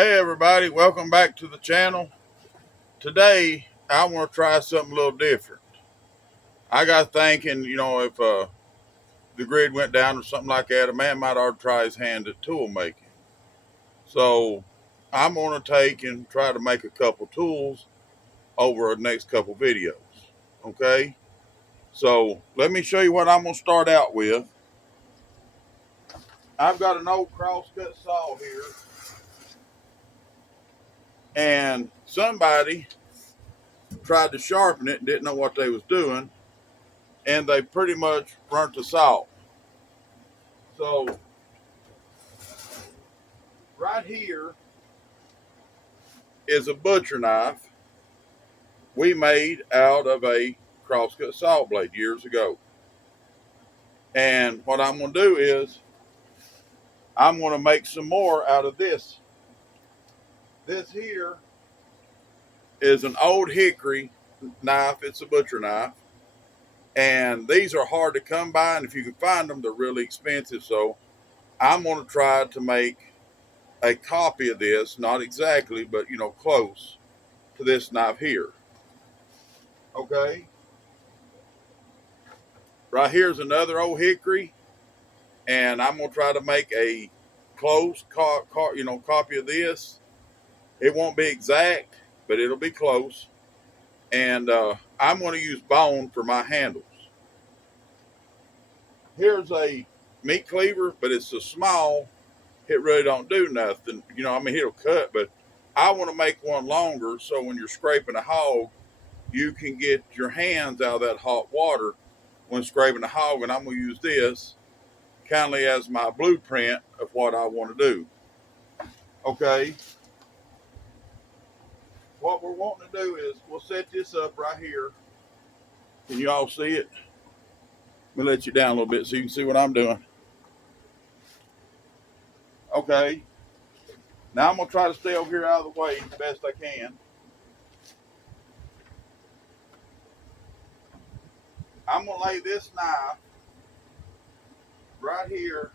Hey everybody, welcome back to the channel. Today I want to try something a little different. I got thinking, if the grid went down or something like that, a man might ought to try his hand at tool making. So I'm going to take and try to make a couple tools over the next couple videos. Okay, so let me show you what I'm going to start out with. I've got an old crosscut saw here, and somebody tried to sharpen it and didn't know what they was doing, and they pretty much burnt us off. So right here is a butcher knife we made out of a crosscut saw blade years ago. And what I'm going to do is I'm going to make some more out of this. This here is an old hickory knife. It's a butcher knife. And these are hard to come by. And if you can find them, they're really expensive. So I'm going to try to make a copy of this, not exactly, but close to this knife here. Okay. Right here's another old hickory, and I'm gonna try to make a close copy of this. It won't be exact, but it'll be close. And I'm going to use bone for my handles. Here's a meat cleaver, but it's so small, it really don't do nothing. It'll cut, but I want to make one longer so when you're scraping a hog, you can get your hands out of that hot water when scraping a hog. And I'm going to use this kindly as my blueprint of what I want to do. Okay. What we're wanting to do is we'll set this up right here. Can you all see it? Let me let you down a little bit so you can see what I'm doing. Okay. Now I'm going to try to stay over here out of the way the best I can. I'm going to lay this knife right here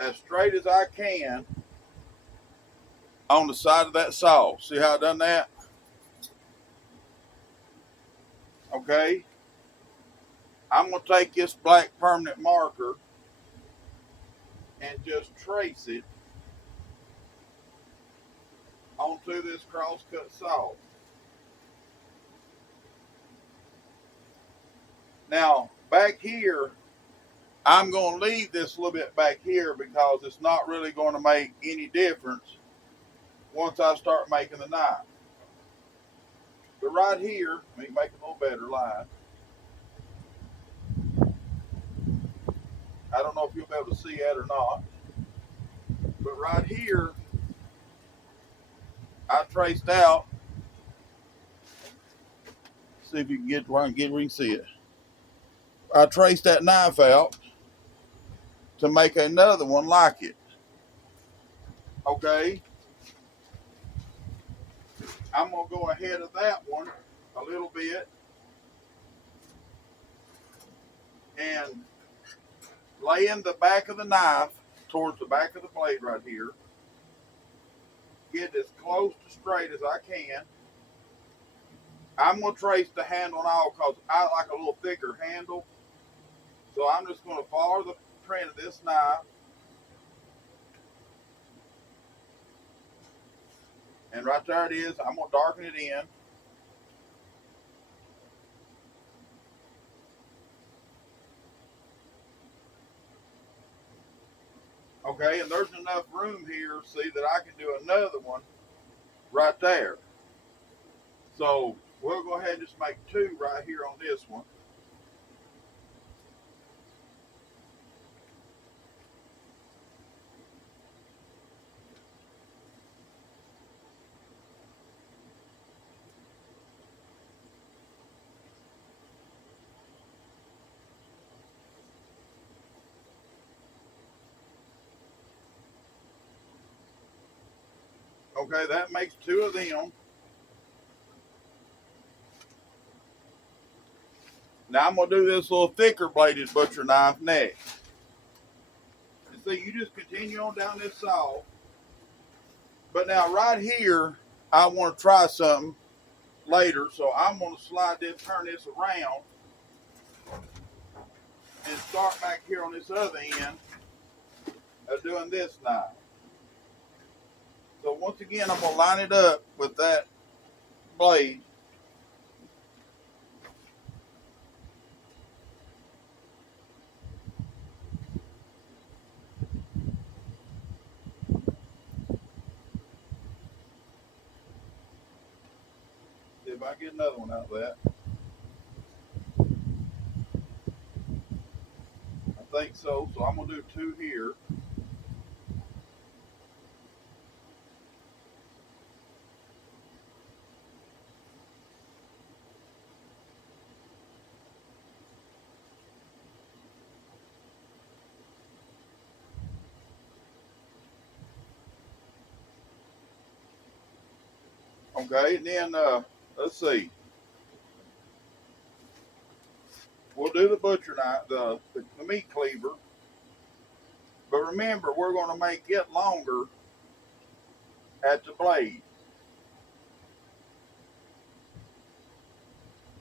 as straight as I can on the side of that saw. See how I done that? Okay. I'm going to take this black permanent marker and just trace it onto this crosscut saw. Now, back here, I'm going to leave this a little bit back here because it's not really going to make any difference once I start making the knife. But right here, let me make a little better line. I don't know if you'll be able to see that or not. But right here, I traced out. See if you can get where I can see it. I traced that knife out to make another one like it. Okay. I'm going to go ahead of that one a little bit and lay in the back of the knife towards the back of the blade right here. Get as close to straight as I can. I'm going to trace the handle now because I like a little thicker handle. So I'm just going to follow the print of this knife. And right there it is. I'm going to darken it in. Okay, and there's enough room here, see, that I can do another one right there. So we'll go ahead and just make two right here on this one. Okay, that makes two of them. Now I'm going to do this little thicker bladed butcher knife next. And see, you just continue on down this saw But now right here, I want to try something later, so I'm going to turn this around and start back here on this other end of doing this now. So once again, I'm going to line it up with that blade. See if I get another one out of that. I think so. So I'm going to do two here. Okay, and then let's see. We'll do the butcher knife, the meat cleaver. But remember, we're going to make it longer at the blade.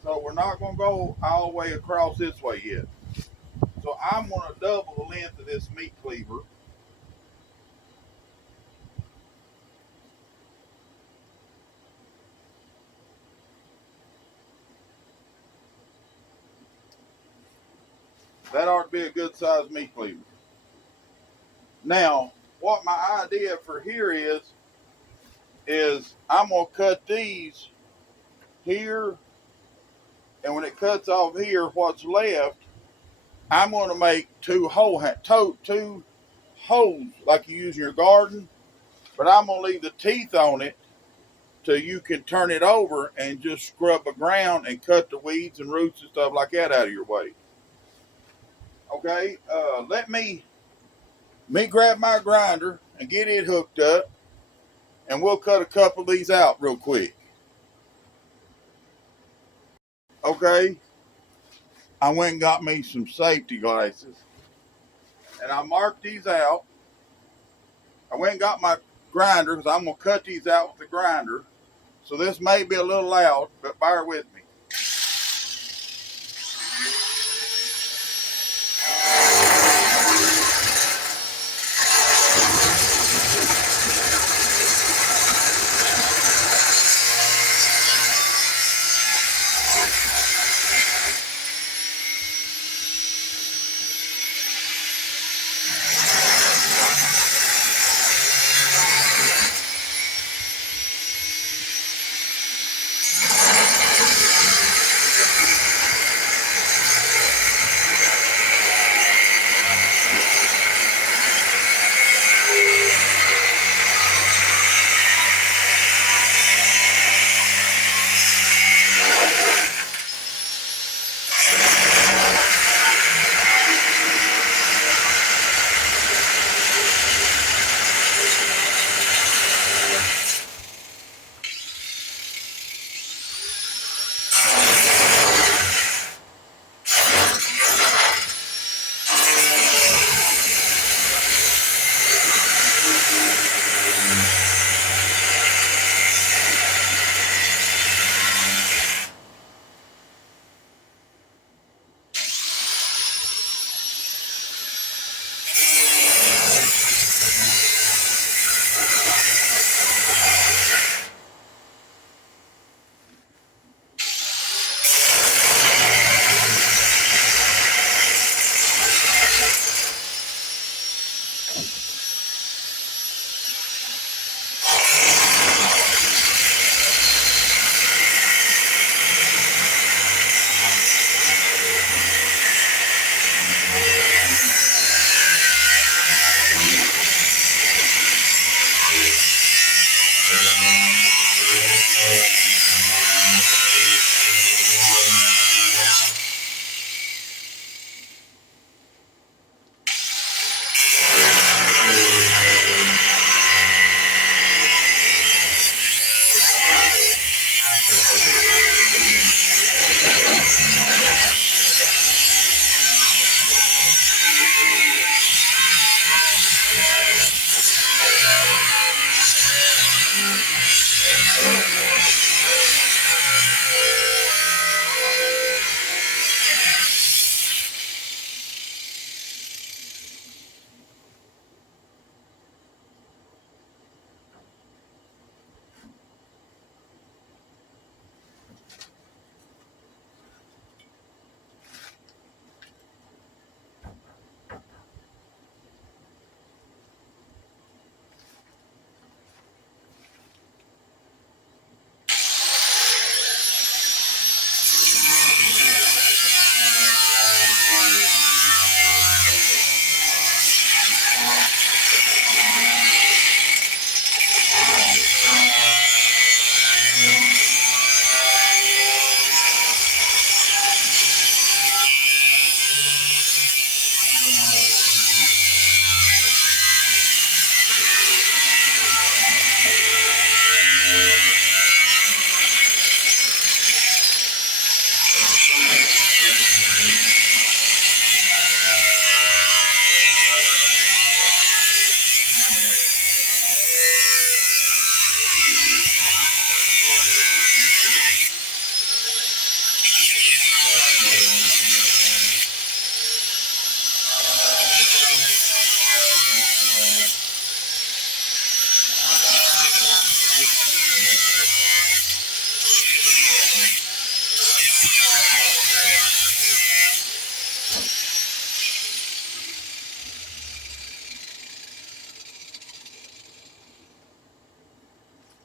So we're not going to go all the way across this way yet. So I'm going to double the length of this meat cleaver. That ought to be a good size meat cleaver. Now, what my idea for here is I'm going to cut these here, and when it cuts off here, what's left, I'm going to make two holes like you use in your garden, but I'm going to leave the teeth on it so you can turn it over and just scrub the ground and cut the weeds and roots and stuff like that out of your way. Okay, let me grab my grinder and get it hooked up, and we'll cut a couple of these out real quick. Okay, I went and got me some safety glasses, and I marked these out. I went and got my grinder because I'm going to cut these out with the grinder. So this may be a little loud, but bear with me.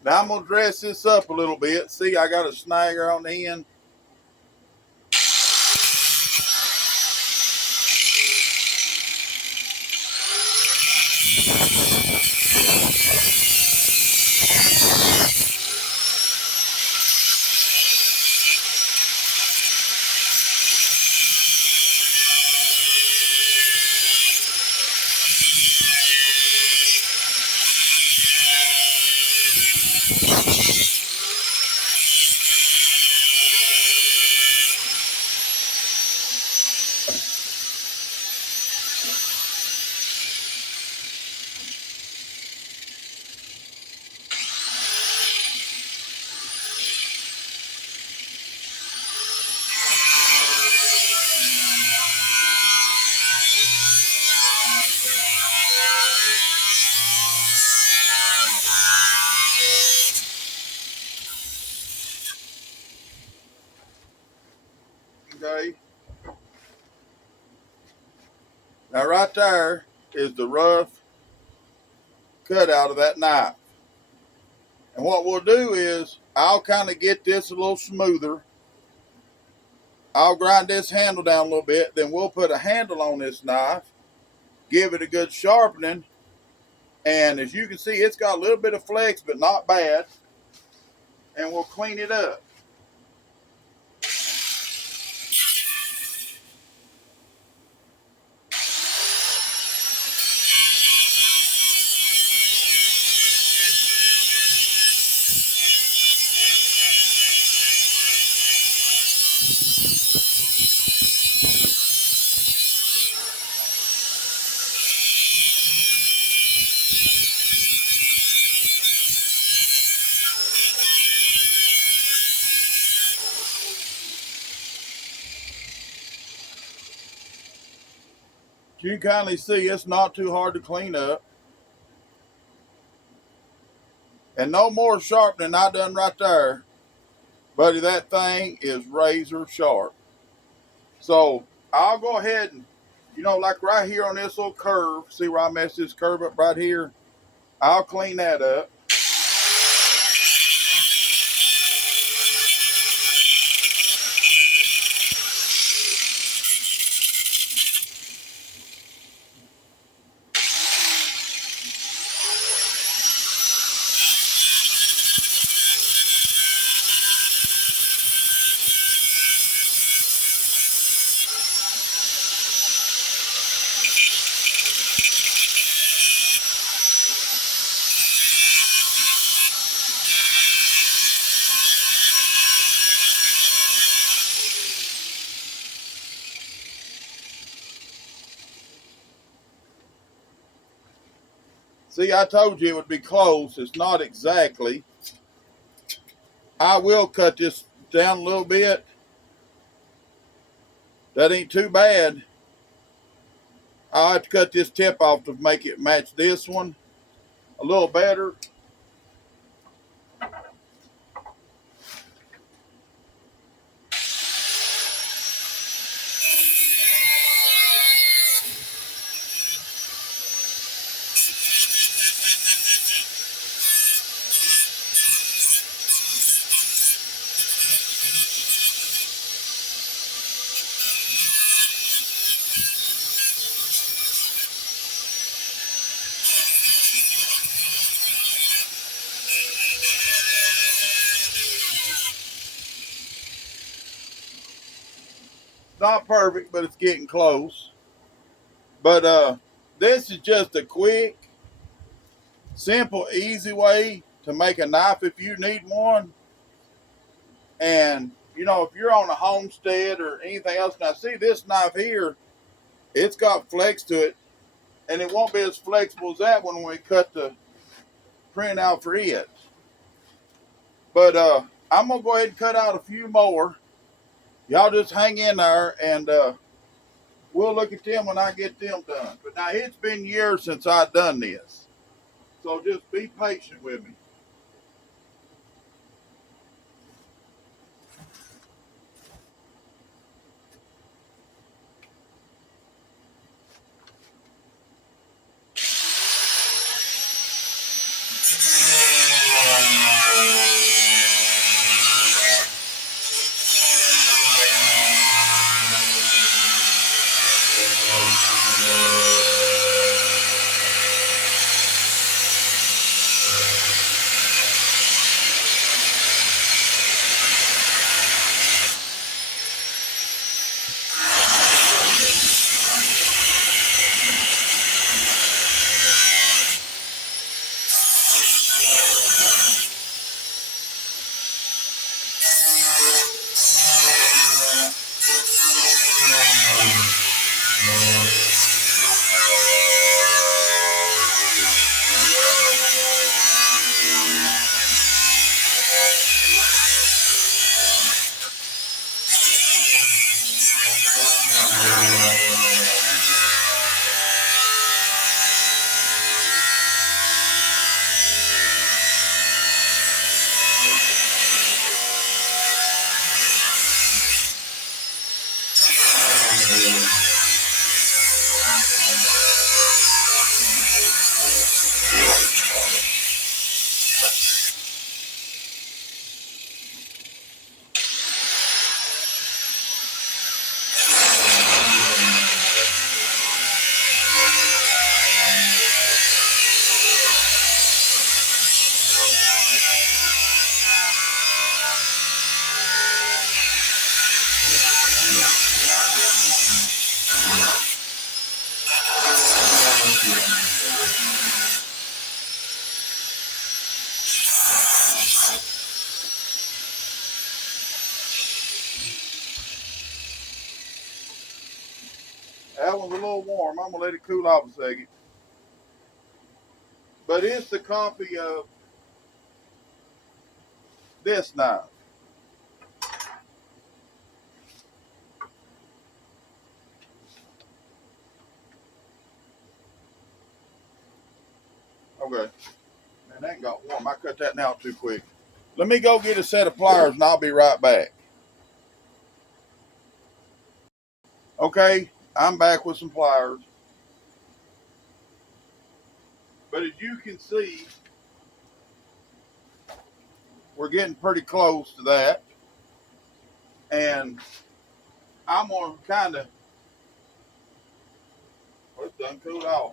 Now I'm going to dress this up a little bit. See, I got a snagger on the end. Okay. Now right there is the rough cut out of that knife. And what we'll do is I'll kind of get this a little smoother. I'll grind this handle down a little bit. Then we'll put a handle on this knife, give it a good sharpening. And as you can see, it's got a little bit of flex, but not bad. And we'll clean it up. You can kindly see it's not too hard to clean up. And no more sharpening I done right there. Buddy, that thing is razor sharp. So I'll go ahead and, like right here on this little curve, see where I messed this curve up right here? I'll clean that up. See, I told you it would be close. It's not exactly. I will cut this down a little bit. That ain't too bad. I'll have to cut this tip off to make it match this one a little better. Not perfect, but it's getting close. But this is just a quick, simple, easy way to make a knife if you need one. And you know, if you're on a homestead or anything else, now see this knife here, it's got flex to it, and it won't be as flexible as that one when we cut the print out for it. But I'm gonna go ahead and cut out a few more. Y'all just hang in there, and we'll look at them when I get them done. But now it's been years since I've done this, so just be patient with me. That one's a little warm. I'm gonna let it cool off a second. But it's the copy of this knife. Okay. Man, that got warm. I cut that now too quick. Let me go get a set of pliers and I'll be right back. Okay, I'm back with some pliers. But as you can see, we're getting pretty close to that. And I'm going to kind of, well, it's done cooled off.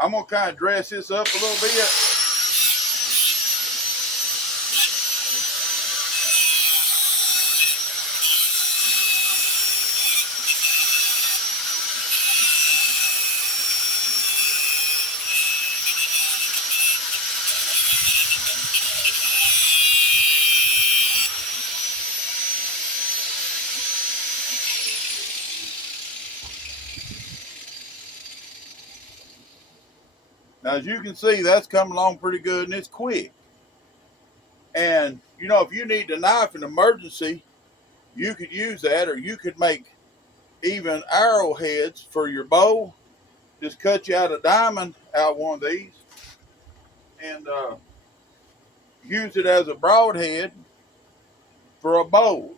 I'm going to kind of dress this up a little bit. Now, as you can see, that's coming along pretty good and it's quick. And you know, if you need a knife in emergency, you could use that, or you could make even arrowheads for your bow. Just cut you out a diamond out one of these and use it as a broadhead for a bow.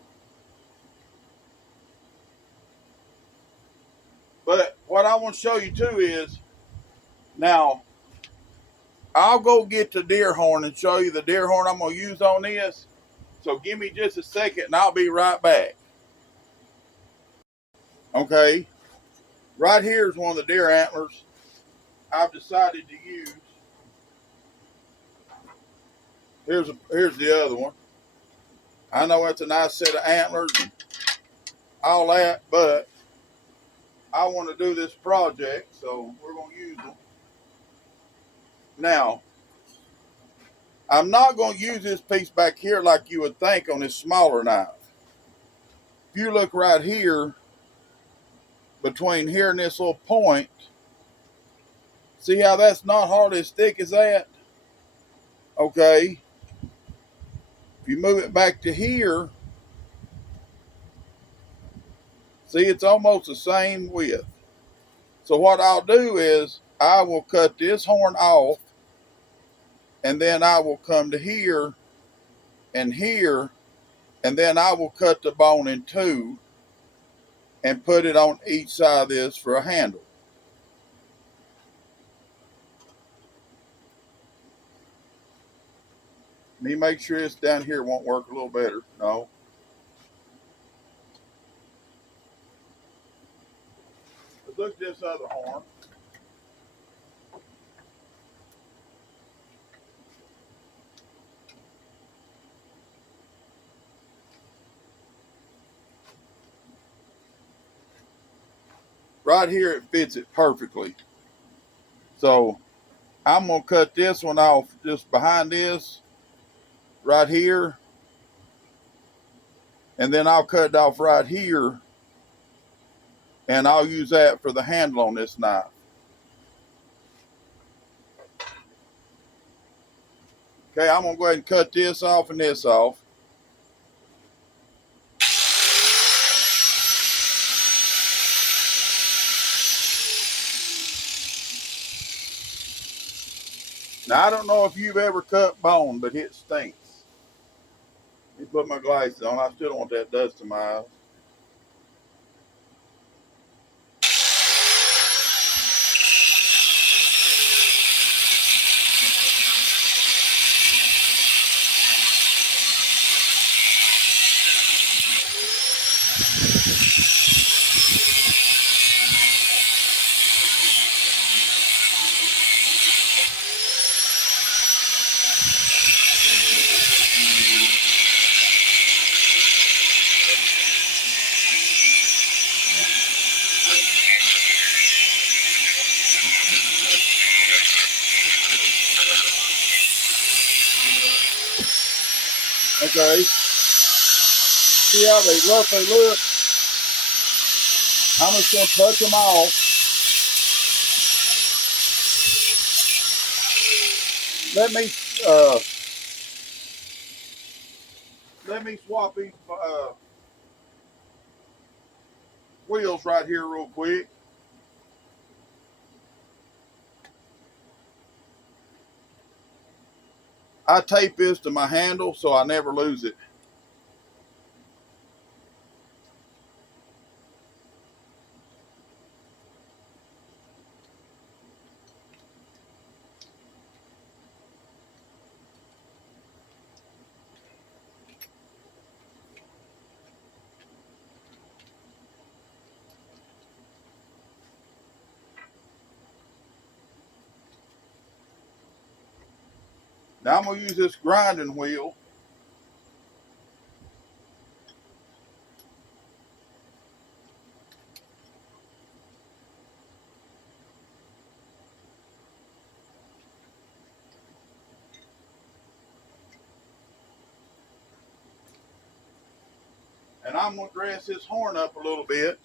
But what I want to show you too is now I'll go get the deer horn and show you the deer horn I'm going to use on this. So give me just a second and I'll be right back. Okay, right here is one of the deer antlers I've decided to use. Here's the other one. I know it's a nice set of antlers and all that, but I want to do this project, so we're going to use them. Now, I'm not going to use this piece back here like you would think on this smaller knife. If you look right here, between here and this little point, see how that's not hardly as thick as that? Okay. If you move it back to here, see, it's almost the same width. So what I'll do is I will cut this horn off, and then I will come to here and here, and then I will cut the bone in two and put it on each side of this for a handle. Let me make sure this down here won't work a little better. No. Let's look at this other horn. Right here it fits it perfectly. So I'm going to cut this one off just behind this right here. And then I'll cut it off right here. And I'll use that for the handle on this knife. Okay, I'm going to go ahead and cut this off and this off. Now, I don't know if you've ever cut bone, but it stinks. Let me put my glasses on. I still don't want that dust in my eyes. Okay. See how rough they look? I'm just going to touch them off. Let me swap these wheels right here real quick. I tape this to my handle so I never lose it. Now I'm going to use this grinding wheel. And I'm going to dress this horn up a little bit.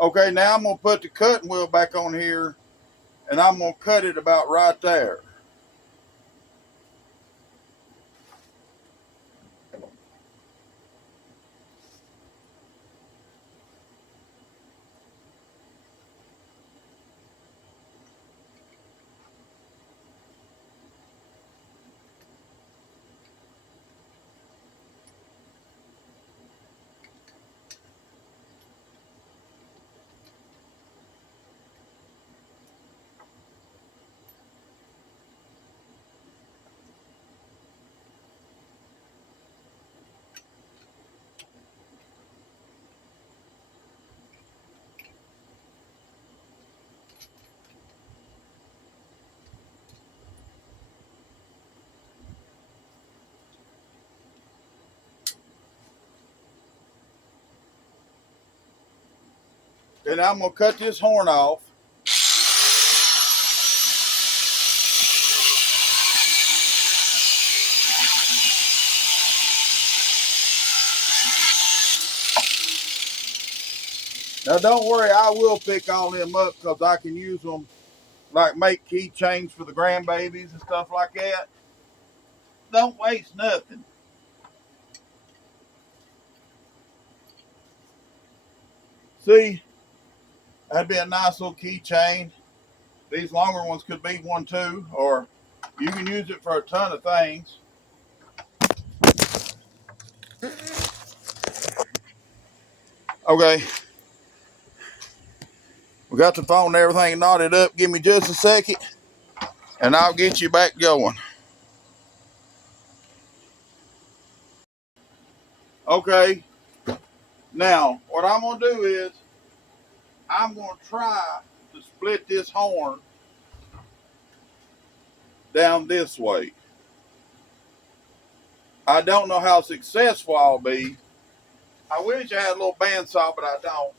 Okay, now I'm going to put the cutting wheel back on here, and I'm going to cut it about right there. Then I'm going to cut this horn off. Now don't worry, I will pick all them up because I can use them like make keychains for the grandbabies and stuff like that. Don't waste nothing. See, that'd be a nice little keychain. These longer ones could be one too, or you can use it for a ton of things. Okay, we got the phone and everything knotted up. Give me just a second, and I'll get you back going. Okay, now what I'm gonna do is I'm gonna try to split this horn down this way. I don't know how successful I'll be. I wish I had a little bandsaw, but I don't.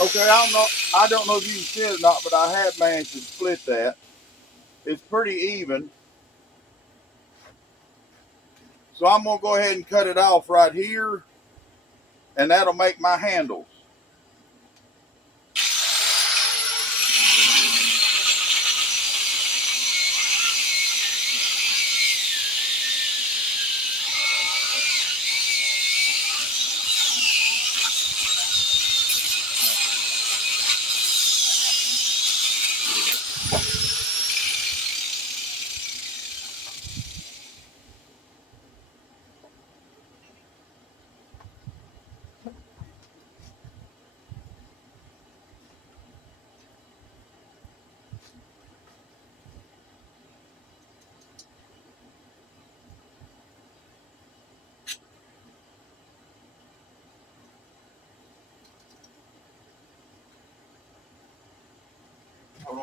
Okay, I don't know if you can see it or not, but I have managed to split that. It's pretty even. So I'm gonna go ahead and cut it off right here, and that'll make my handles.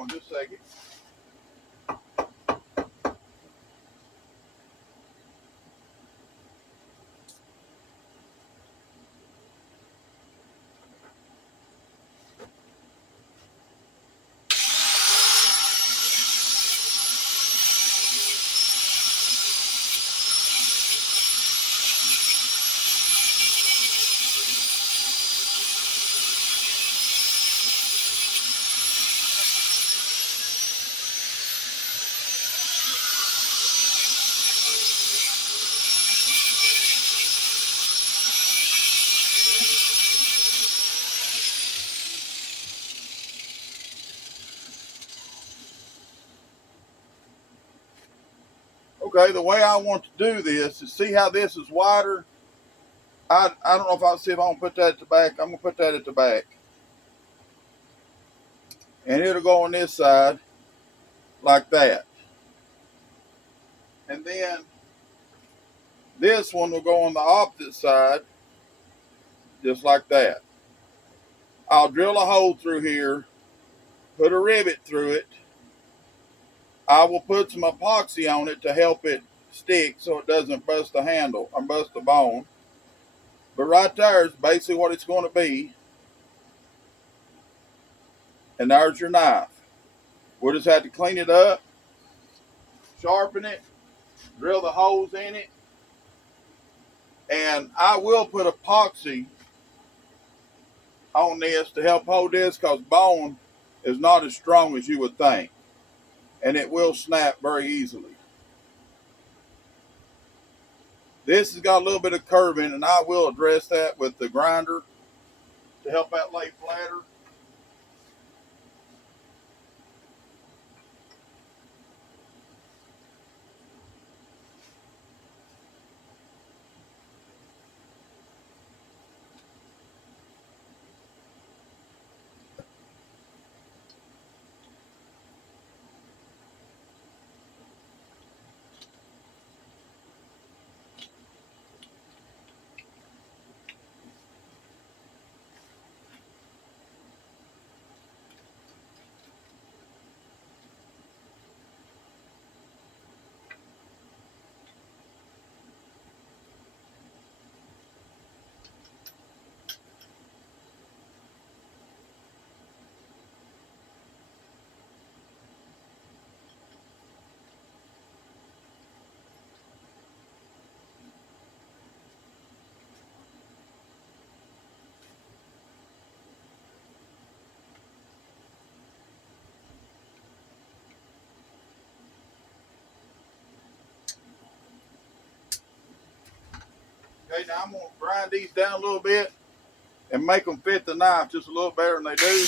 on just a second. Okay, the way I want to do this is, see how this is wider? I don't know if I'll see if I'm gonna put that at the back. I'm gonna put that at the back. And it'll go on this side like that. And then this one will go on the opposite side just like that. I'll drill a hole through here, put a rivet through it. I will put some epoxy on it to help it stick so it doesn't bust the handle or bust the bone. But right there is basically what it's going to be. And there's your knife. We'll just have to clean it up, sharpen it, drill the holes in it. And I will put epoxy on this to help hold this because bone is not as strong as you would think. And it will snap very easily. This has got a little bit of curve in it, and I will address that with the grinder to help that lay flatter. Okay, now I'm going to grind these down a little bit and make them fit the knife just a little better than they do.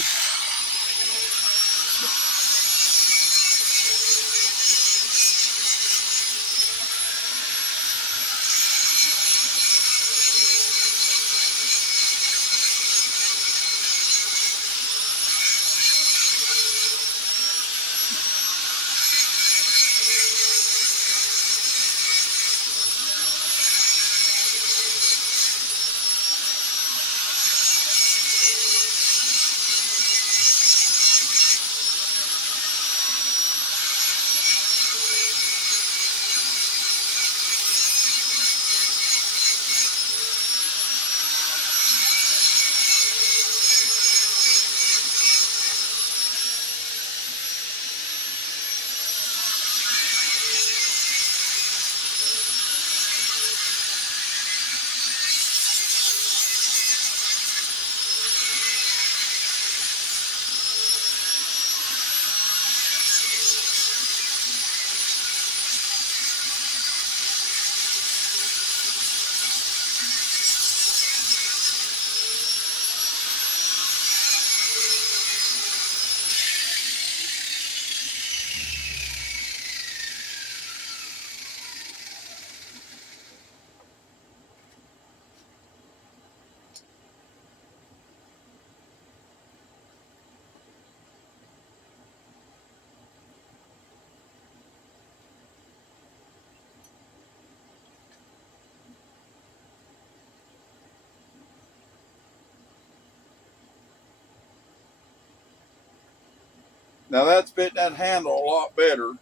Now that's fitting that handle a lot better.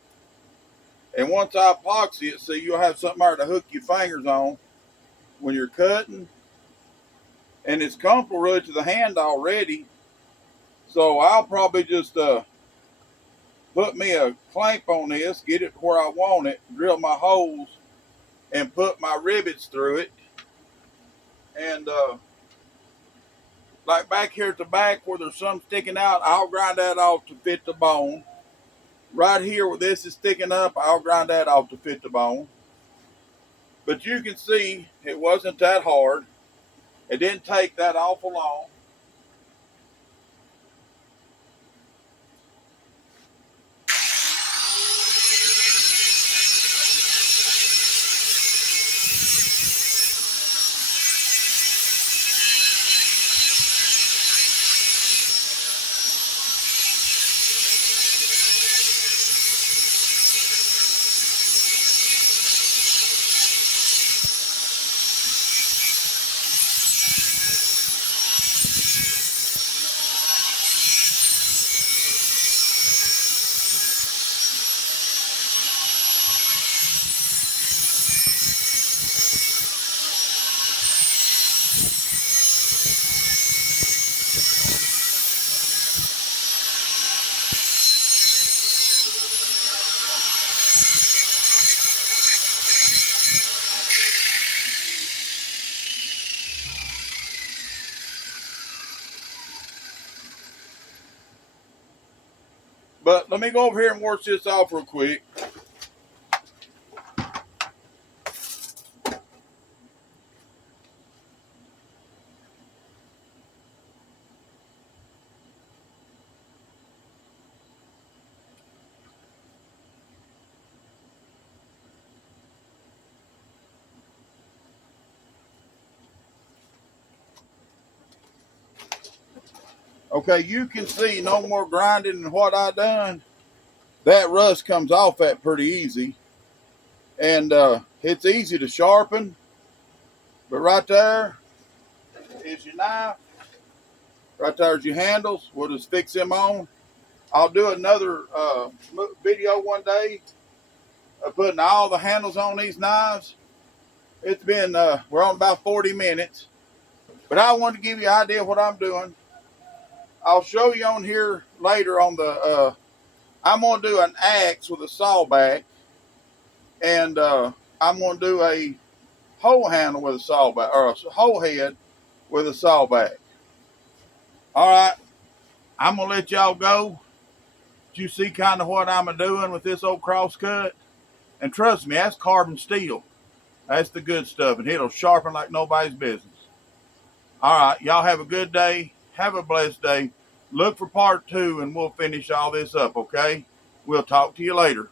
And once I epoxy it, see, you'll have something there to hook your fingers on when you're cutting. And it's comfortable really to the hand already. So I'll probably just put me a clamp on this, get it where I want it, drill my holes, and put my rivets through it. And like back here at the back where there's some sticking out, I'll grind that off to fit the bone. Right here where this is sticking up, I'll grind that off to fit the bone. But you can see it wasn't that hard. It didn't take that awful long. But let me go over here and wash this off real quick. Okay, you can see no more grinding than what I done. That rust comes off that pretty easy. And it's easy to sharpen. But right there is your knife. Right there's your handles. We'll just fix them on. I'll do another video one day of putting all the handles on these knives. It's been, we're on about 40 minutes. But I wanted to give you an idea of what I'm doing. I'll show you on here later on the, I'm going to do an axe with a saw back. And I'm going to do a hole handle with a saw back, or a hole head with a saw back. All right, I'm going to let y'all go. You see kind of what I'm doing with this old crosscut. And trust me, that's carbon steel. That's the good stuff, and it'll sharpen like nobody's business. All right, y'all have a good day. Have a blessed day. Look for part 2, and we'll finish all this up, okay? We'll talk to you later.